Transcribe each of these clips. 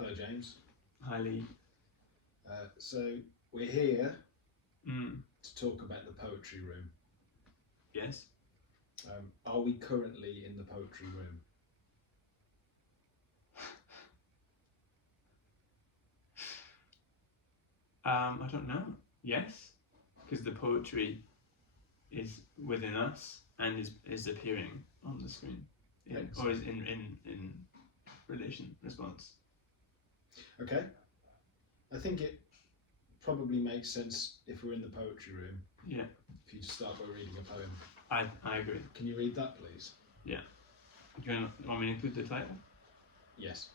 Hello, James. Hi, Lee. So we're here Mm. to talk about the poetry room. Yes. Are we currently in the poetry room? I don't know. Yes, because the poetry is within us and is appearing on the screen, or is in response. Okay. I think it probably makes sense if we're in the poetry room. Yeah. If you start by reading a poem. I agree. Can you read that, please? Yeah. Do you want me to include the title? Yes.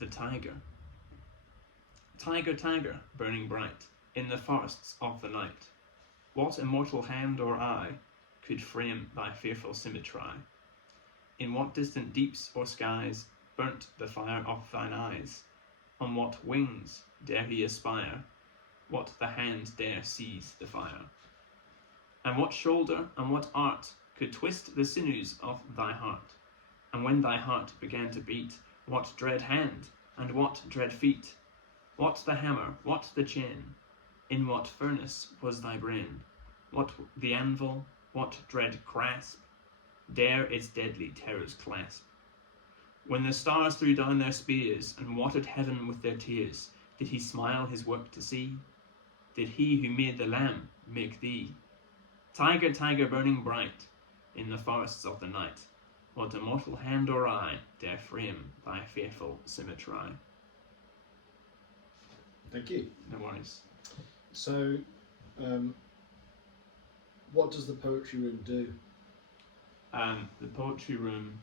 The Tiger. Tiger, tiger, burning bright in the forests of the night, what immortal hand or eye could frame thy fearful symmetry? In what distant deeps or skies burnt the fire of thine eyes? On what wings dare he aspire? What the hand dare seize the fire? And what shoulder and what art could twist the sinews of thy heart? And when thy heart began to beat, what dread hand and what dread feet? What the hammer, what the chain? In what furnace was thy brain? What the anvil, what dread grasp dare its deadly terrors clasp? When the stars threw down their spears and watered heaven with their tears, did he smile his work to see? Did he who made the lamb make thee? Tiger, tiger, burning bright in the forests of the night, what immortal hand or eye dare frame thy fearful symmetry? Thank you. No worries. So, what does the poetry room do? The poetry room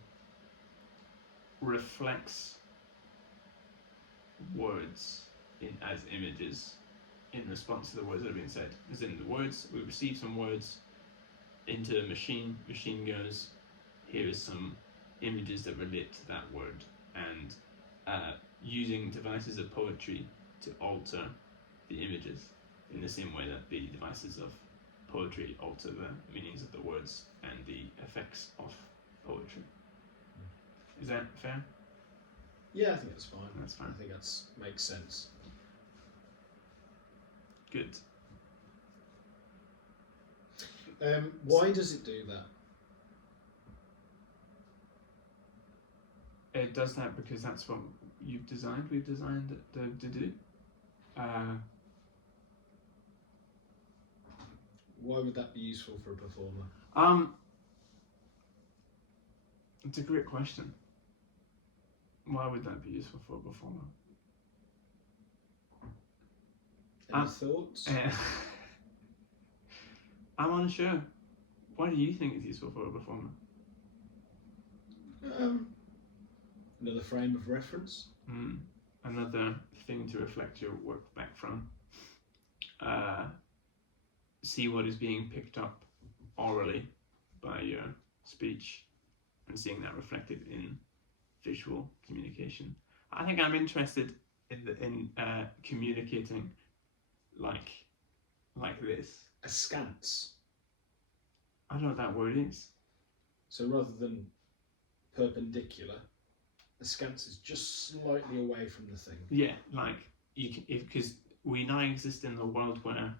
reflects words as images in response to the words that have been said. As in the words, we receive some words into a machine goes, here is some images that relate to that word, and using devices of poetry to alter the images in the same way that the devices of poetry alter the meanings of the words and the effects of poetry. Is that fair? Yeah, I think that's fine. That's fine. I think that makes sense. Good. Why does it do that? It does that because that's what we've designed it to do. Why would that be useful for a performer? It's a great question. Why would that be useful for a performer? Any thoughts? I'm unsure. Why do you think it's useful for a performer? Another frame of reference. Another thing to reflect your work back from. See what is being picked up orally by your speech and seeing that reflected in visual communication. I think I'm interested in communicating like this. Askance. I don't know what that word is. So rather than perpendicular, askance is just slightly away from the thing. Yeah, like because we now exist in a world where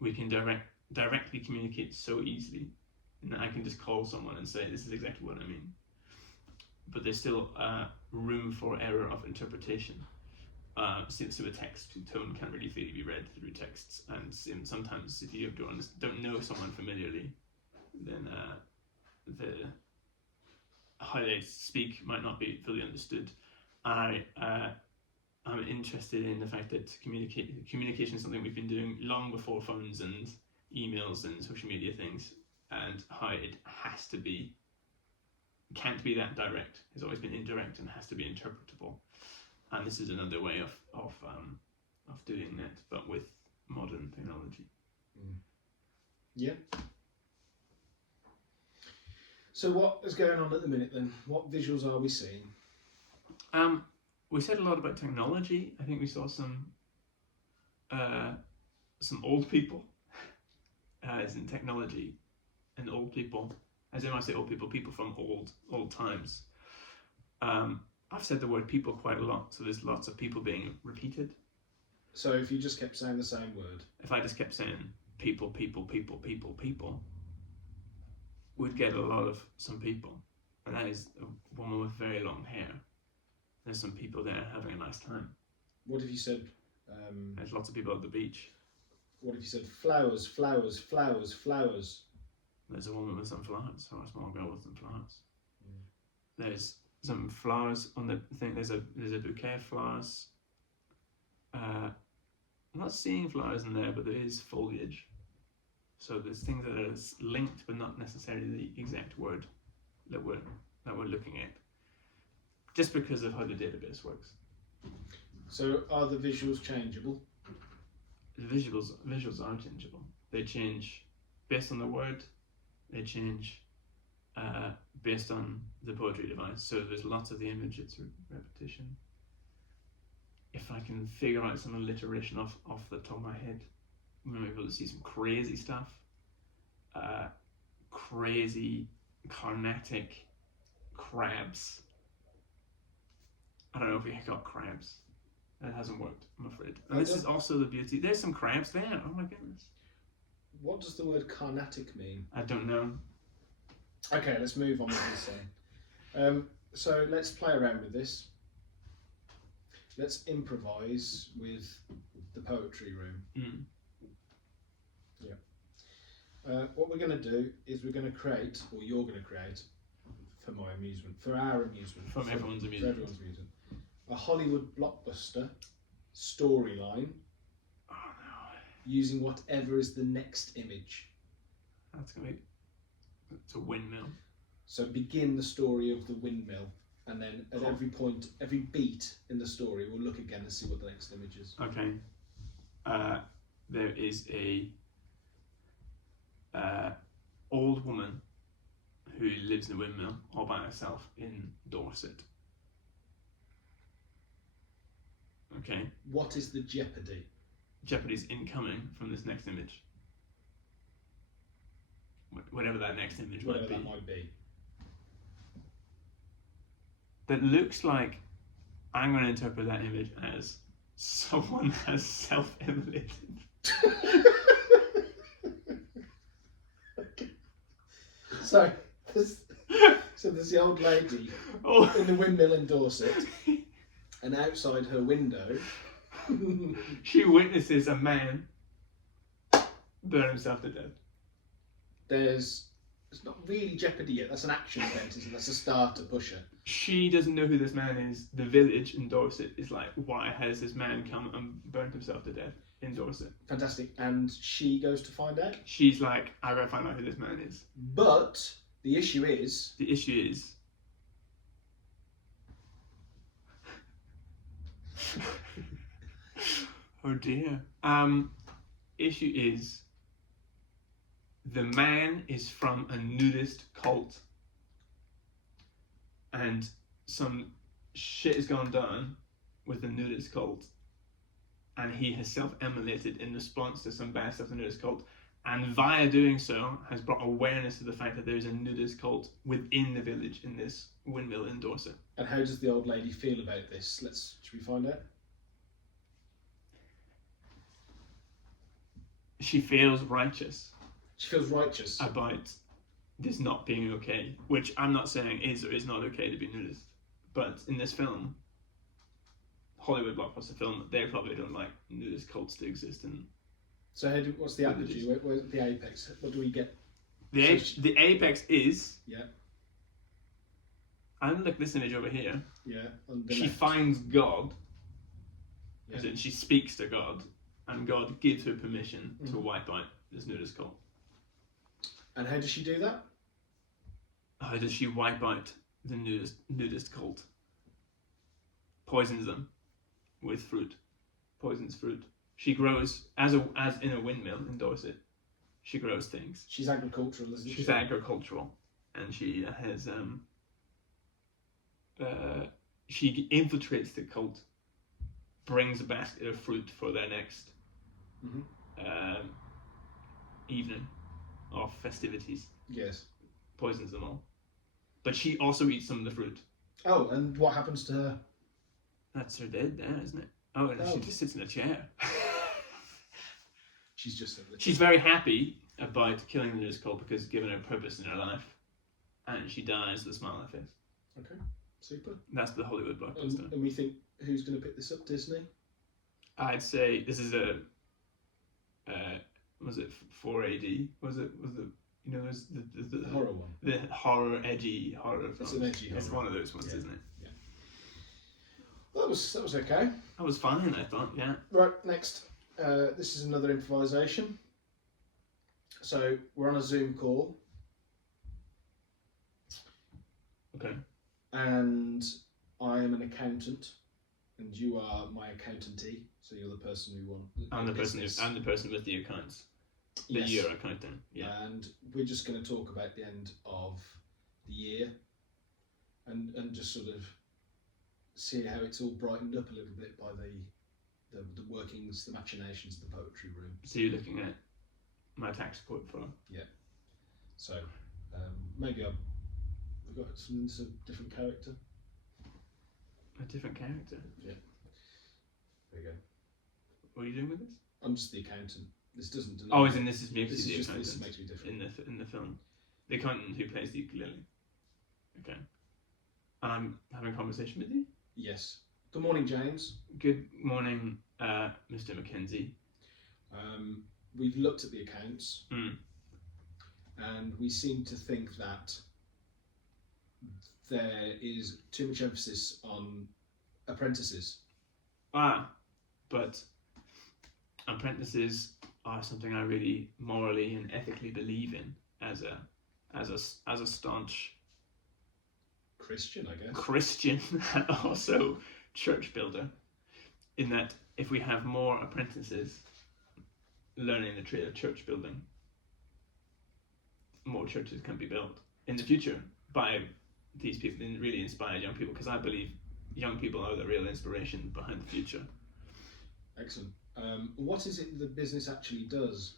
we can directly communicate so easily, and I can just call someone and say this is exactly what I mean. But there's still room for error of interpretation. So a text tone can't really freely be read through texts, and sometimes if you don't know someone familiarly, then how they speak might not be fully understood. I'm interested in the fact that communication is something we've been doing long before phones and emails and social media things, and how it can't be that direct. It's always been indirect and has to be interpretable. And this is another way of doing that, but with modern technology. Yeah. So what is going on at the minute then? What visuals are we seeing? We said a lot about technology. I think we saw some old people, as in technology, and old people, as in when I say old people, people from old times. I've said the word people quite a lot, so there's lots of people being repeated. So if you just kept saying the same word, If I just kept saying people, people, people, people, people, we'd get a lot of some people. And that is a woman with very long hair. There's some people there having a nice time. what if you said? There's lots of people at the beach. What if you said flowers, flowers, flowers, flowers? There's a woman with some flowers, or a small girl with some flowers. Mm. There's some flowers on the thing. There's a bouquet of flowers. I'm not seeing flowers in there, but there is foliage. So there's things that are linked, but not necessarily the exact word that we're looking at. Just because of how the database works. So are the visuals changeable? The visuals are changeable. They change based on the word. They change based on the poetry device. So there's lots of the image. It's repetition. If I can figure out some alliteration off the top of my head, I'm going to be able to see some crazy stuff. Crazy carnatic crabs. I don't know if we got crabs. That hasn't worked, I'm afraid. And this is also the beauty. There's some crabs there. Oh my goodness. What does the word carnatic mean? I don't know. Okay, let's move on with this then. So let's play around with this. Let's improvise with the poetry room. Mm. Yeah. What we're going to do is we're going to create, or you're going to create, for my amusement, for our amusement, From everyone's amusement. for everyone's amusement, a Hollywood blockbuster storyline Oh no. using whatever is the next image. That's going to be... It's a windmill. So begin the story of the windmill, and then at every point, every beat in the story, we'll look again and see what the next image is. Okay. There is a old woman who lives in a windmill all by herself in Dorset. Okay. What is the jeopardy? Jeopardy's incoming from this next image. Whatever that next image Whatever might be. that might be. That looks like, I'm going to interpret that image as someone has self-immolated. So there's the old lady in the windmill in Dorset, and outside her window, she witnesses a man burn himself to death. it's not really jeopardy yet. That's an action event, isn't it? That's a starter pusher. She doesn't know who this man is. The village in Dorset is like, why has this man come and burnt himself to death in Dorset? Fantastic. And she goes to find out. She's like, I gotta find out who this man is. But the issue is... The issue is... oh dear. Issue is... The man is from a nudist cult. And some shit has gone down with the nudist cult. And he has self-immolated in response to some bad stuff in the nudist cult. And via doing so, has brought awareness to the fact that there's a nudist cult within the village in this windmill in Dorset. And how does the old lady feel about this? Should we find out? She feels righteous. She feels righteous. About this not being okay, which I'm not saying is or is not okay to be nudist, but in this film, Hollywood blockbuster film, they probably don't like nudist cults to exist in. So what's the apogee? Where's the apex? What do we get? The apex is... Yeah. I'm like this image over here. Yeah. On the She left. finds God, Yeah. as in she speaks to God, and God gives her permission to wipe out this nudist cult. And how does she do that? How does she wipe out the nudist cult? Poisons them with fruit. Poisons fruit. She grows as in a windmill in Dorset. She grows things. She's agricultural, isn't she? She's agricultural, and she has she infiltrates the cult, brings a basket of fruit for their next evening of festivities. Yes. Poisons them all. But she also eats some of the fruit Oh, and what happens to her? That's her dead there, isn't it? Oh, and she just sits in a chair. She's just. She's very happy about killing the Newskull because it's given her purpose in her life, and she dies with a smile on her face. Okay, super. That's the Hollywood blockbuster. And we think, who's going to pick this up? Disney? I'd say this is a. Was it 4 AD? Was it? You know, there's the horror one. The edgy horror. It's an edgy horror. It's one of those ones, yeah. Isn't it? Yeah. Well, that was okay. That was fine, I thought. Yeah. Right, next. This is another improvisation. So we're on a Zoom call. Okay. And I am an accountant, and you are my accountantee. So you're the person who won. I'm the person with the accounts. The year accounting. Yeah. And we're just going to talk about the end of the year, and just sort of see how it's all brightened up a little bit by the workings, the machinations of the poetry room. So you're looking at my tax report for. Yeah. So maybe we've got some different character. A different character. Yeah. There you go. What are you doing with this? I'm just the accountant. This doesn't. Oh, as in this is me. This makes me different in the film. The accountant who plays the ukulele. Okay. And I'm having a conversation with you. Yes. Good morning, James. Good morning, Mr. Mackenzie. We've looked at the accounts, Mm. and we seem to think that there is too much emphasis on apprentices. But apprentices are something I really morally and ethically believe in as a staunch Christian, I guess. Christian and also church builder. In that, if we have more apprentices learning the trade of church building, more churches can be built in the future by these people, and really inspired young people, because I believe young people are the real inspiration behind the future. Excellent. What is it the business actually does?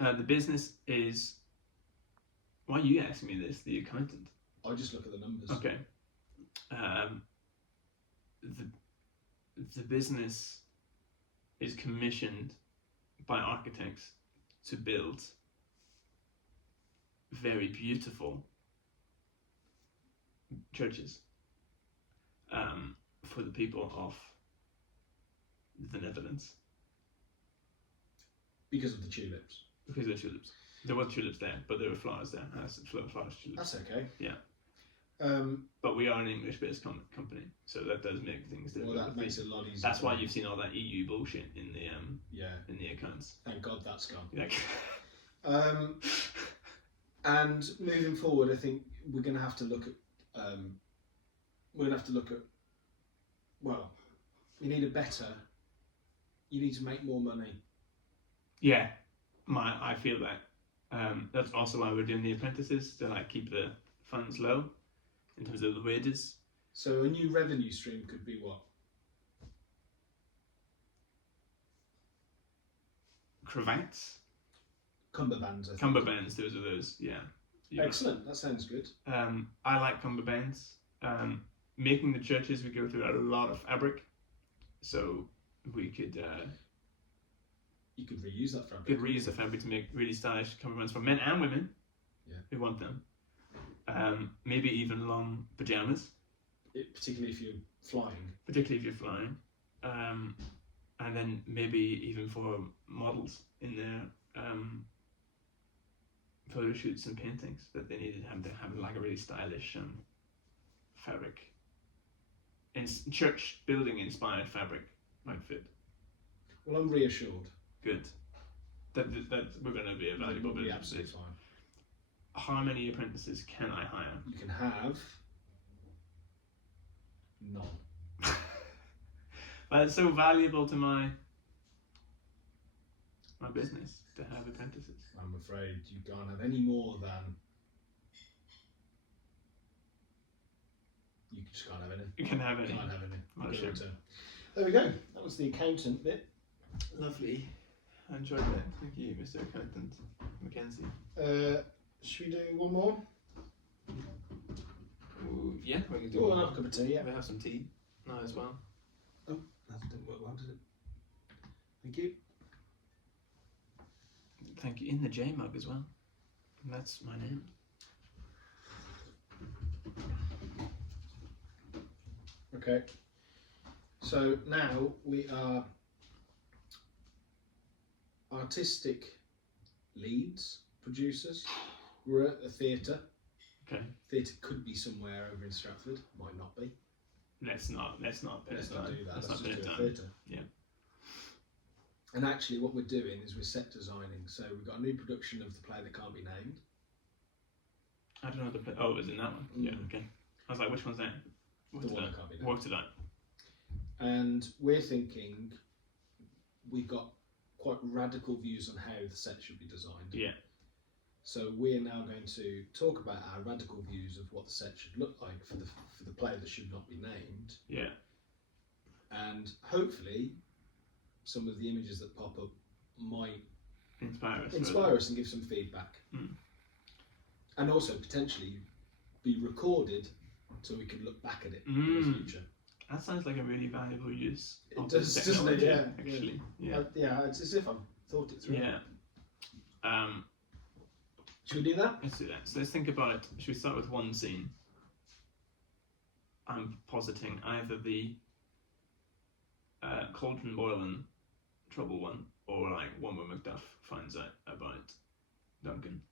The business is. Why are you asking me this? The accountant. I just look at the numbers. Okay. The business is commissioned by architects to build very beautiful churches for the people of the Netherlands. Because of the tulips. Because of the tulips. There were tulips there, but there were flowers there. Flowers, tulips. That's okay. Yeah. But we are an English-based company, so that does make things difficult. Well, that makes it a lot easier. That's why you've seen all that EU bullshit in the in the accounts. Thank God that's gone. Yeah. And moving forward, I think we're going to have to look at. Well, you need to make more money. Yeah, I feel that. That's also why we're doing the apprentices, to like keep the funds low in terms of the wages. So a new revenue stream could be what? Cravats? Cumberbands, I think. Cumberbands, those are those, yeah. Excellent, that sounds good. I like cumberbands. Making the churches, we go through a lot of fabric, so we could... you could reuse that fabric. Could reuse the fabric to make really stylish cummerbunds for men and women who want them. Maybe even long pajamas. Particularly if you're flying. And then maybe even for models in their photo shoots and paintings, that they needed to have like a really stylish fabric. And church building inspired fabric might fit. Well, I'm reassured. Good. That we're going to be a valuable business. Absolutely fine. How many apprentices can I hire? You can have none. Well, it's so valuable to my business to have apprentices. I'm afraid you can't have any more than. You just can't have any. You can have any. Can't have any. Oh, sure. There we go. That was the accountant bit. Lovely. I enjoyed that. Thank you, Mr. Accountant Mackenzie. Should we do one more? Ooh, Yeah, we can do Oh, one I'll more. have a cup of tea, yeah. We have some tea now as well. Oh, that didn't work well, did it? Thank you. Thank you. In the J mug as well. And that's my name. Okay. So now we are artistic leads, producers. We're at the theatre. Okay. Theatre could be somewhere over in Stratford, might not be. Let's not Let's not do that. Let's not just do a time. theatre. Yeah. And actually, what we're doing is we're set designing. So we've got a new production of the play that can't be named. I don't know the play. Oh, it was in that one. Yeah. Okay. I was like, which one's that? The one that can't be named. Worked it out. And we're thinking we've got quite radical views on how the set should be designed. Yeah. So we're now going to talk about our radical views of what the set should look like for the play that should not be named. Yeah. And hopefully, some of the images that pop up might inspire us and give some feedback. Mm. And also potentially be recorded so we can look back at it in the future. That sounds like a really valuable use. It does, doesn't it? Yeah. Actually. Yeah. Yeah, it's as if I've thought it through. Yeah. Should we do that? Let's do that. So let's think about it. Should we start with one scene? I'm positing either the cauldron boiling trouble one, or like one where Macduff finds out about Duncan.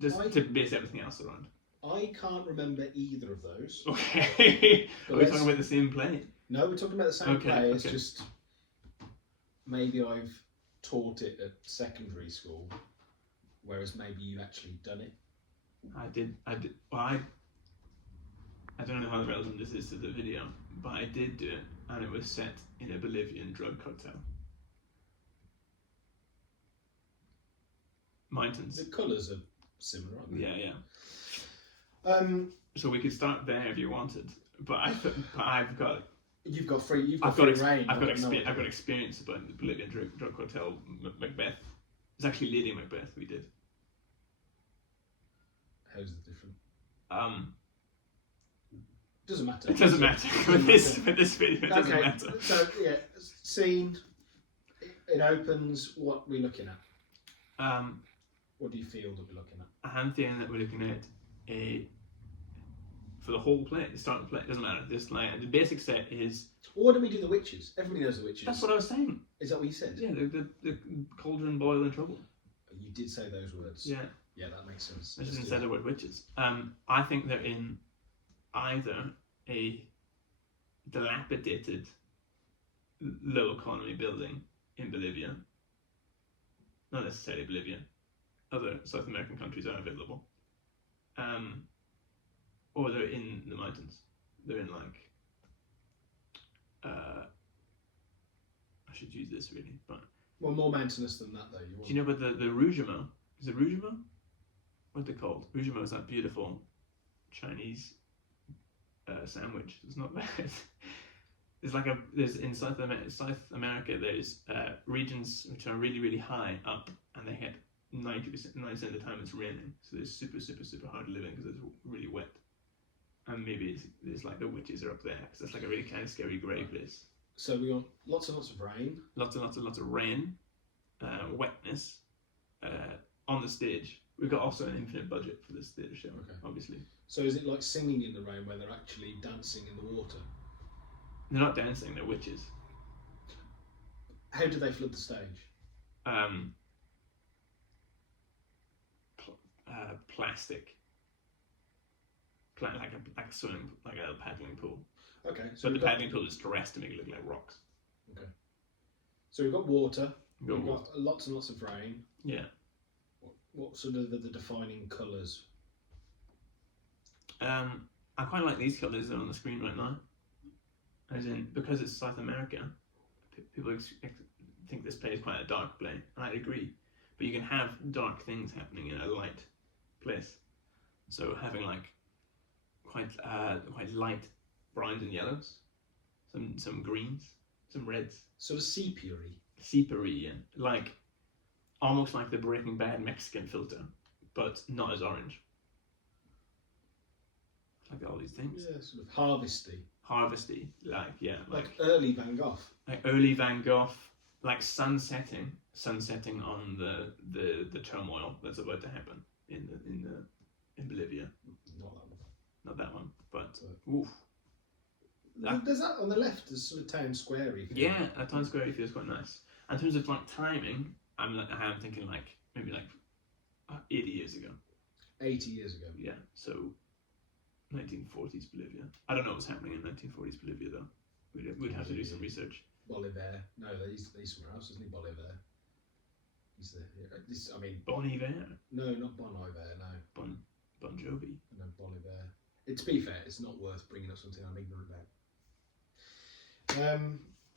Just to base everything else around. I can't remember either of those. Okay. Are we talking about the same play? No, we're talking about the same play. It's okay. just maybe I've taught it at secondary school, whereas maybe you've actually done it. I did. Well, I don't know how relevant this is to the video, but I did do it, and it was set in a Bolivian drug cartel. Mountains. The colours are similar, aren't they? Yeah, yeah. So we could start there if you wanted, but I've got. You've got free. You've got I've free got reign. I've got experience about the Bolivian drug cartel. Macbeth. It's actually Lady Macbeth. We did. How's it different? Doesn't matter. It doesn't matter. With this video, it doesn't Okay, matter. so yeah, scene. It opens. What we're looking at. What do you feel that we're looking at? I'm feeling that we're looking at for the whole play, the start of the play. It doesn't matter. Just like the basic set is. Well, why don't we do the witches? Everybody knows the witches. That's what I was saying. Is that what you said? Yeah, the cauldron boiling trouble. You did say those words. Yeah. Yeah, that makes sense. I just didn't say the word witches. I think they're in either a dilapidated low economy building in Bolivia, not necessarily Bolivia, other South American countries are available, or they're in the mountains. They're in like, I should use this really, but. Well, more mountainous than that though. Do you know about the Rougemont? Is it Rougemont? What are they called? Rougemont is that beautiful Chinese sandwich. It's not bad. There's in South America there's regions which are really, really high up, and they get 90% of the time it's raining, so it's super, super, super hard living because it's really wet. And maybe it's like the witches are up there because it's like a really kind of scary grey place. So we want lots and lots of rain. Lots of rain, wetness on the stage. We've got also an infinite budget for this theatre show, obviously. So is it like singing in the rain where they're actually dancing in the water? They're not dancing, they're witches. How do they flood the stage? Plastic. Like a swimming, like a paddling pool. Okay. So the paddling pool is dressed to make it look like rocks. Okay. So we've got water. We've got lots and lots of rain. Yeah. What sort of the defining colours? I quite like these colours that are on the screen right now. As in, because it's South America, people think this play is quite a dark play, and I agree. But you can have dark things happening in a light place. So having like quite light browns and yellows, some greens, some reds. Sort of sepia-y. Sepia-y, yeah. Like almost like the Breaking Bad Mexican filter, but not as orange. like all these things. Yeah, sort of harvesty. Like early Van Gogh. like early Van Gogh, like sunsetting on the turmoil that's about to happen in Bolivia. Not that one. Not that one, but But- oof. There's that on the left. There's sort of town squarey. Yeah, a town square feels quite nice. In terms of like timing, I'm thinking like maybe like 80 years ago. 80 years ago. Yeah, so 1940s Bolivia. I don't know what's happening in 1940s Bolivia though. We'd have to do some research. Bolivar. No, he's somewhere else, isn't he? Bolivar. He's the. I mean. Bon Iver. No, not Bon Iver. No. Bon Jovi. No, Bolivar. To be fair, it's not worth bringing up something I'm ignorant about.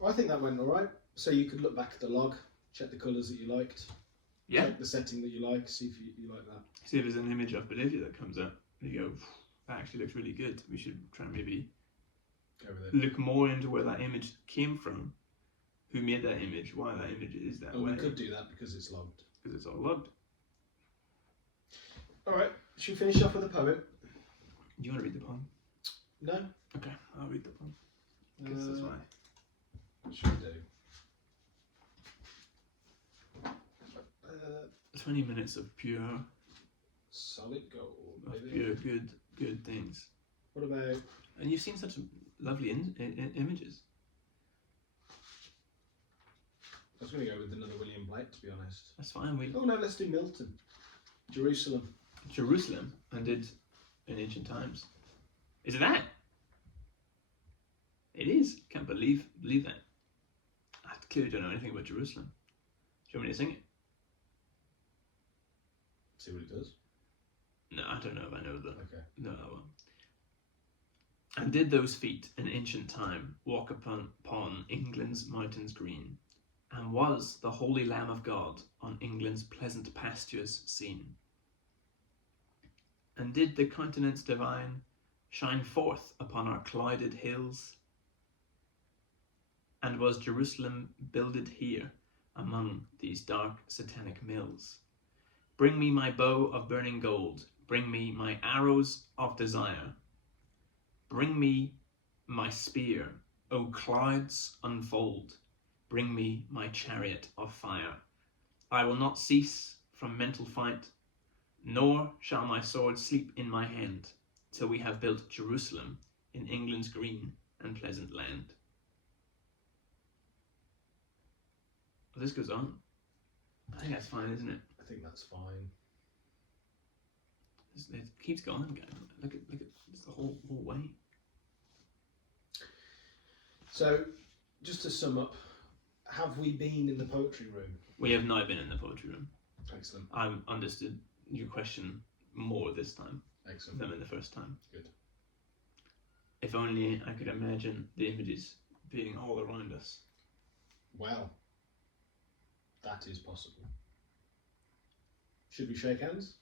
I think that went all right. So you could look back at the log, check the colours that you liked, Yeah. check the setting that you like, see if you like that. See if there's an image of Bolivia that comes up. And you go, that actually looks really good. We should try and maybe Go with it. look more into where that image came from. Who made that image? Why that image is that way? We could do that because it's logged. Because it's all logged. All right. Should we finish off with a poem? Do you want to read the poem? No. Okay, I'll read the poem. Guess that's why. What should we do? 20 minutes of pure Solid gold. good things. What about? And you've seen such lovely images. I was going to go with another William Blake, to be honest. That's fine. Oh no, let's do Milton. Jerusalem. Jerusalem and did in ancient times. Is it that? It is. Can't believe that. I clearly don't know anything about Jerusalem. Do you want me to sing it? See what it does. No, I don't know if I know that. Okay. No, I won't. And did those feet in ancient time walk upon England's mountains green, and was the holy Lamb of God on England's pleasant pastures seen? And did the countenance divine shine forth upon our clouded hills? And was Jerusalem builded here among these dark satanic mills? Bring me my bow of burning gold, bring me my arrows of desire. Bring me my spear, O clouds unfold, bring me my chariot of fire. I will not cease from mental fight, nor shall my sword sleep in my hand, till we have built Jerusalem in England's green and pleasant land. Well, this goes on. I think that's fine, isn't it? I think that's fine. It keeps going, guys. Look at it's the whole way. So, just to sum up, have we been in the poetry room? We have now been in the poetry room. Excellent. I've understood your question more this time Excellent. than in the first time. Good. If only I could imagine the images being all around us. Well, that is possible. Should we shake hands?